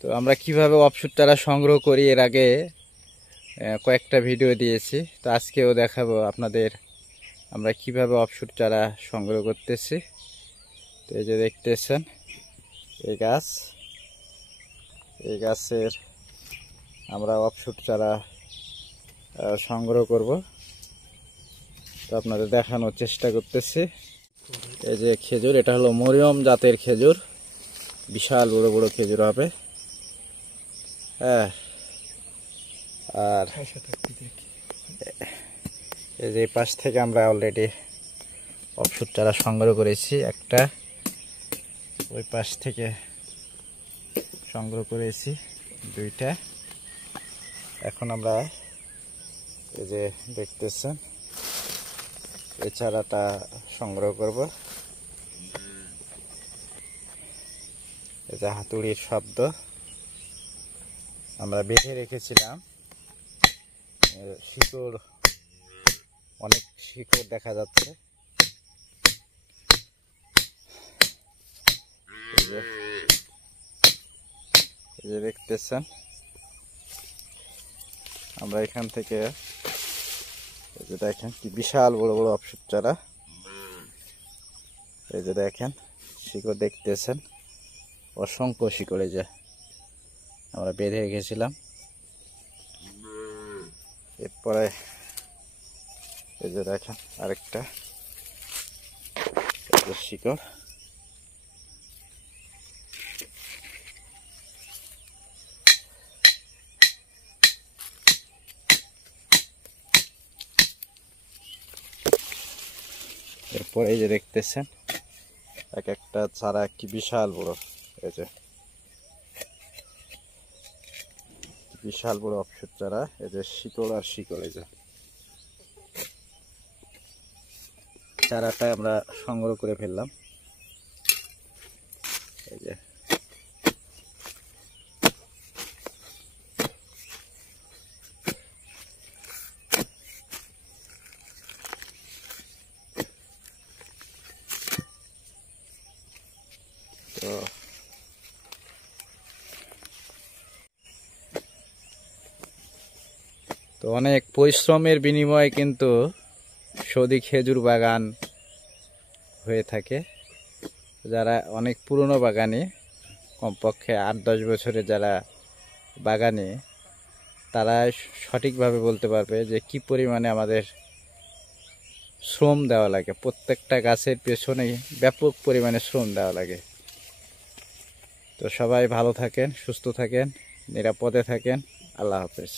তো আমরা কিভাবে অফশুট চারা সংগ্রহ করি এর আগে কয়েকটা ভিডিও দিয়েছি। তো আজকেও দেখাবো আপনাদের আমরা কিভাবে অফশুট চারা সংগ্রহ করতেছি। তো এই যে দেখতেছেন এই গাছের আমরা অফশুট চারা সংগ্রহ করব। তো আপনাদের দেখানোর চেষ্টা করতেছি। এই যে খেজুর, এটা হলো মরিয়ম জাতের খেজুর, বিশাল বড় বড় খেজুর হবে। হ্যাঁ, আর এই যে পাশ থেকে আমরা অলরেডি অফশুট চারা সংগ্রহ করেছি, একটা ওই পাশ থেকে সংগ্রহ করেছি দুইটা। এখন আমরা এই যে দেখতেছেন এই চারাটা সংগ্রহ করব। এই যে হাতুড়ির শব্দ, আমরা বেঁধে রেখেছিলাম। শিকড়, অনেক শিকড় দেখা যাচ্ছে। এই যে দেখতেছেন আমরা এখান থেকে এই যে দেখেন কি বিশাল বড় বড় অফশুট চারা। এই যে দেখেন শিকড় দেখতেছেন, অসংখ্য শিকড় এই যে আমরা বেঁধে রেখেছিলাম। এরপরে এই যে দেখেন আরেকটা শিকড়। এরপর এই যে দেখতেছেন এক একটা চারা কি বিশাল বড়, এই যে বিশাল বড় অফশুট চারা। এই যে শিকড় আর শিকড়, এই যে চারাটা আমরা সংগ্রহ করে ফেললাম। এই যে তো অনেক পরিশ্রমের বিনিময়ে কিন্তু সৌদি খেজুর বাগান হয়ে থাকে। যারা অনেক পুরনো বাগানি, কমপক্ষে 8-10 বছরের যারা বাগানি, তারা সঠিকভাবে বলতে পারবে যে কি পরিমাণে আমাদের শ্রম দেওয়া লাগে। প্রত্যেকটা গাছের পেছনে ব্যাপক পরিমাণে শ্রম দেওয়া লাগে। তো সবাই ভালো থাকেন, সুস্থ থাকেন, নিরাপদে থাকেন। আল্লাহ হাফেজ।